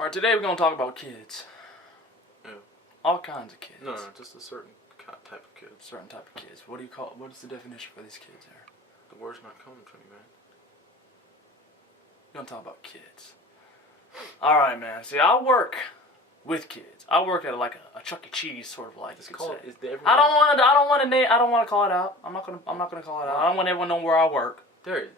Alright, today we're going to talk about kids. Yeah. All kinds of kids. No, just a certain type of kids. Certain type of kids. What do you call, what is the definition for these kids there? The word's not coming to me, man. We're going to talk about kids. Alright, man. See, I work with kids. I work at like a Chuck E. Cheese sort of like. It's called. I don't want to call it out. I'm not gonna call it out. I don't want everyone to know where I work. There.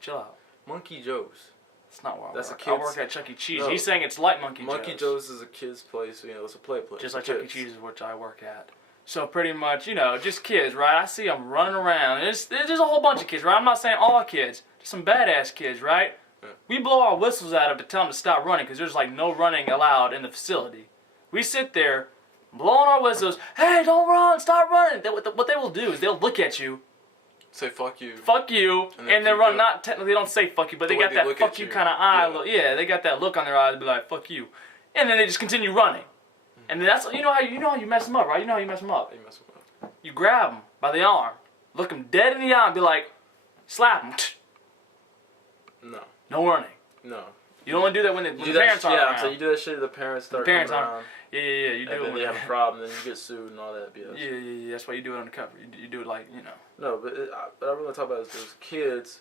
Chill out. Monkey Joe's. It's not where I That's work. a kid's. I work at Chuck E. Cheese. No. He's saying it's like Monkey Joe's. Monkey Joe's is a kid's place. You know, it's a play place. Just like Chuck E. Cheese is which I work at. So pretty much, you know, just kids, right? I see them running around. There's a whole bunch of kids, right? I'm not saying all kids. Just some badass kids, right? Yeah. We blow our whistles at them to tell them to stop running because there's like no running allowed in the facility. We sit there, blowing our whistles. Hey, don't run! Stop running! What they will do is they'll look at you. Say fuck you. Fuck you, and then run. Not technically, they don't say fuck you, but they got that fuck you kind of eye look. Yeah, they got that look on their eyes to be like fuck you, and then they just continue running. And then that's you know how you mess them up, right? You know how you mess them up. You mess them up. You grab them by the arm, look them dead in the eye, and be like, slap them. No. No running. No. You don't want to do that when the parents aren't around. Yeah, so you do that shit. The parents start coming around. Yeah. You do and it then when they have a problem, then you get sued and all that BS. Yeah. That's why you do it undercover. You do it like No, but what I really want to talk about is those kids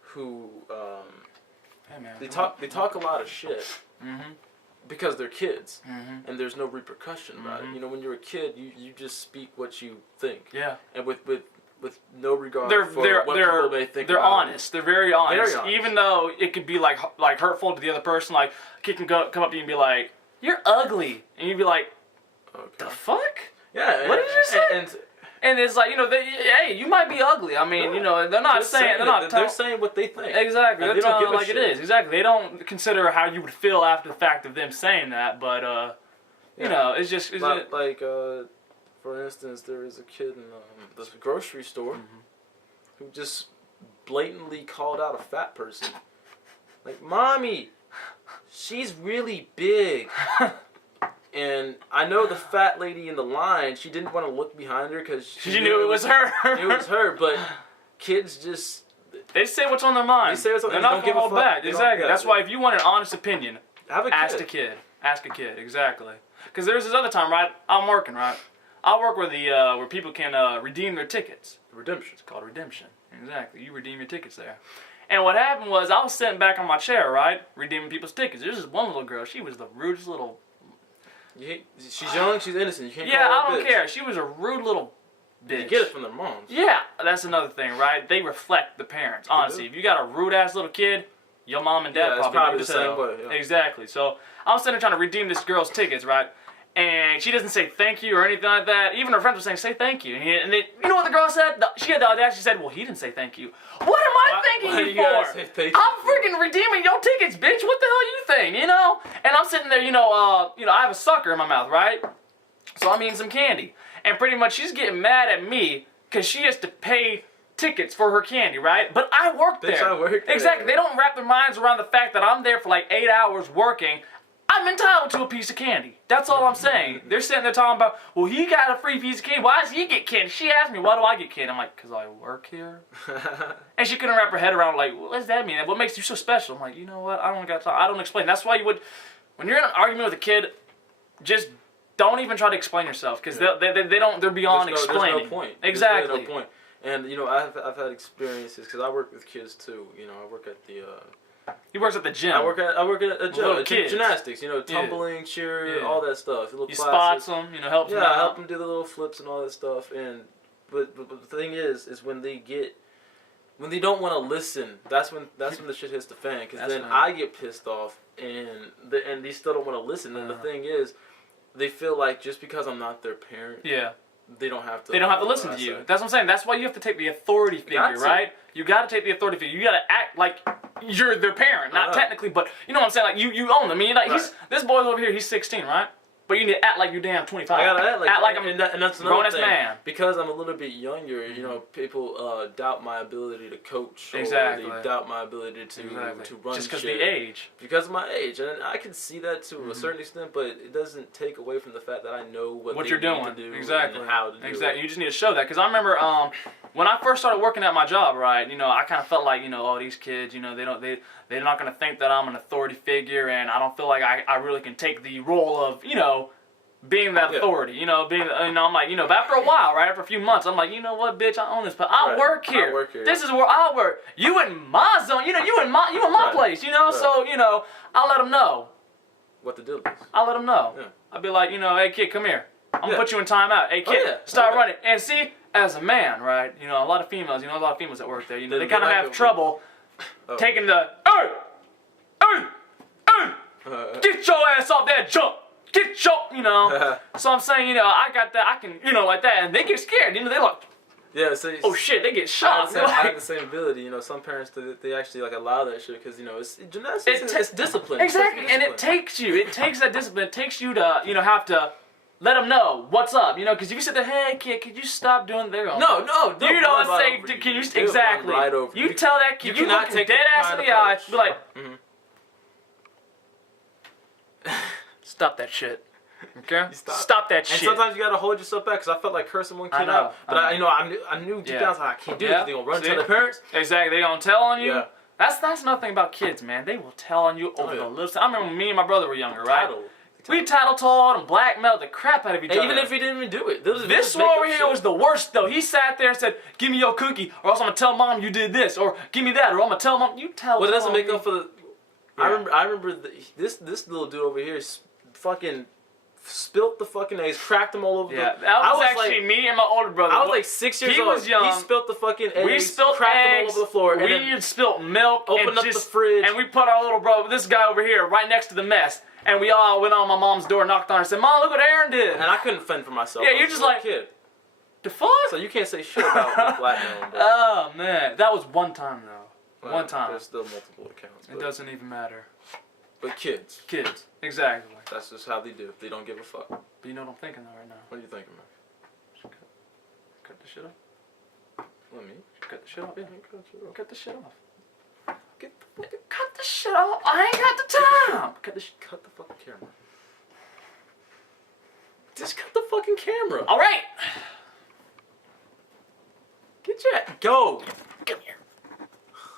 who hey man, they talk a lot of shit. Mm-hmm. Because they're kids, Mm-hmm. and there's no repercussion about it. You know, when you're a kid, you just speak what you think. Yeah. And with no regard for what people may think. They're honest. They're very honest. Very honest. Even though it could be like hurtful to the other person. Like a kid can come up to you and be like, "You're ugly," and you'd be like, Okay. "The fuck? Yeah. What did you say?" And it's like, hey, you might be ugly. I mean, they're not saying, they're saying what they think. Exactly. They're telling it like shit. it is. Exactly. They don't consider how you would feel after the fact of them saying that, but, it's just... For instance, there is a kid in the grocery store who just blatantly called out a fat person. Like, Mommy, she's really big. And I know the fat lady in the line, she didn't want to look behind her because she knew it was her. It was her, but kids just... They say what's on their mind. They say what's on their mind. mind. They're not going to hold back. Exactly. That's why if you want an honest opinion, ask a kid. Ask a kid, exactly. Because there's this other time, right? I'm working, right? I work where people can redeem their tickets. Redemption. It's called redemption. Exactly. You redeem your tickets there. And what happened was I was sitting back on my chair, right? Redeeming people's tickets. There's this one little girl. She was the rudest little... She's young, she's innocent. You can't call her I a don't bitch. care. She was a rude little bitch. You get it from their moms. Yeah, that's another thing, right? They reflect the parents. Honestly, if you got a rude ass little kid, your mom and dad probably the same way. Yeah. Exactly. So I'm sitting there trying to redeem this girl's tickets, right? And she doesn't say thank you or anything like that. Even her friends were saying, say thank you. And then, you know what the girl said? She had the audacity. She said, well, he didn't say thank you. What am I thanking you for? I'm freaking redeeming your tickets, bitch. What the hell you think, And I'm sitting there, I have a sucker in my mouth, right? So I'm eating some candy. And pretty much she's getting mad at me because she has to pay tickets for her candy, right? But I work there. I work there. Exactly. They don't wrap their minds around the fact that I'm there for like 8 hours working. I'm entitled to a piece of candy. That's all I'm saying. They're sitting there talking about, well, he got a free piece of candy. Why does he get candy? She asked me, why do I get candy? I'm like, because I work here. And she couldn't wrap her head around, like, what does that mean? What makes you so special? I'm like, you know what? I don't explain. That's why you would, when you're in an argument with a kid, just don't even try to explain yourself, because they're beyond explaining. There's no point. Exactly. There's really no point. And, I've had experiences, because I work with kids, too. I work at the... He works at the gym. I work at a gym. Kids. Gymnastics, tumbling, cheer, all that stuff. He spots them, helps them out. Yeah, help them do the little flips and all that stuff. But the thing is when they don't want to listen, that's when the shit hits the fan. Because then I get pissed off, and they still don't want to listen. And the thing is, they feel like just because I'm not their parent, they don't have to. They don't have to listen to you. That's what I'm saying. That's why you have to take the authority figure, right? You got to take the authority figure. You got to act like you're their parent, not technically, but you know what I'm saying. Like you own them. I mean, like this boy's over here. He's 16, right? But you need to act like you're damn 25. I gotta act like I'm and that's another grown-ass thing. man. Because I'm a little bit younger, you know, people doubt my ability to coach. Exactly. Or they doubt my ability to run just because of shit. the age. Because of my age. And I can see that to a certain extent, but it doesn't take away from the fact that I know what you're doing. need to do Exactly. and how to do exactly. it. You just need to show that. Because I remember when I first started working at my job, right, you know, I kind of felt like, you know, all these kids, you know, they're not going to think that I'm an authority figure, and I don't feel like I really can take the role of, you know, being that authority, you know, I'm like, you know, but after a while, right, after a few months, I'm like, you know what, bitch, I own this, but I work here. This is where I work. You in my zone, you know, you in my place, you know, so, you know, I'll let them know. What the deal is. I'll let them know. Yeah. I'll be like, you know, hey, kid, come here. I'm going to put you in timeout. Hey, kid, start running. And see, as a man, right, you know, a lot of females that work there, you know, they kind of have trouble taking the, get your ass off that jump. Get your, you know. So I'm saying, you know, I got that, I can, you know, like that, and they get scared. You know, they're like, yeah, so oh shit, they get shocked. I have the same ability. You know, some parents they actually like allow that shit because you know it's gymnastics. It's discipline. Exactly, and it takes that discipline. It takes you to, you know, have to let them know what's up. You know, because if you sit there, hey kid, could you stop doing? They're going, no. You don't say, can you exactly? Right over you tell that kid, you look dead ass in the eye, be like. Stop that shit. Okay? Stop that shit. And sometimes you gotta hold yourself back because I felt like cursing one kid out. But I knew deep down I was like, I can't do it because they're gonna run to their parents. Exactly, they gonna tell on you. Yeah. That's another thing about kids, man. They will tell on you over the lips. I remember when me and my brother were younger, right? We tattle-tawed and blackmailed the crap out of each other. Even if we didn't even do it. This one over here was the worst, though. He sat there and said, give me your cookie, or else I'm gonna tell mom you did this, or give me that, or I'm gonna tell mom, you tell Well, it doesn't make up for the... Yeah. I remember this little dude over here fucking spilt the fucking eggs, cracked them all over the... Yeah, that was actually like, me and my older brother. I was like 6 years old. He was young. He spilt the fucking eggs, we spilled cracked eggs, them all over the floor. We and spilt milk. Opened up the fridge. And we put our little brother, this guy over here, right next to the mess. And we all went on my mom's door, knocked on her, and said, Mom, look what Aaron did. And I couldn't fend for myself. Yeah, you're just like... kid. The fuck? So you can't say shit about blackmail. Oh, man. That was one time, though. Well, one time. There's still multiple accounts. It doesn't even matter. But kids. Kids. Exactly. That's just how they do. They don't give a fuck. But you know what I'm thinking, though, right now? What are you thinking, man? Cut the shit off. What, me? Cut the shit off. Yeah, cut the shit off. Cut the shit off. Cut the shit off. I ain't got the time. Cut the fucking camera. Just cut the fucking camera. All right. Get your... Go. Come here.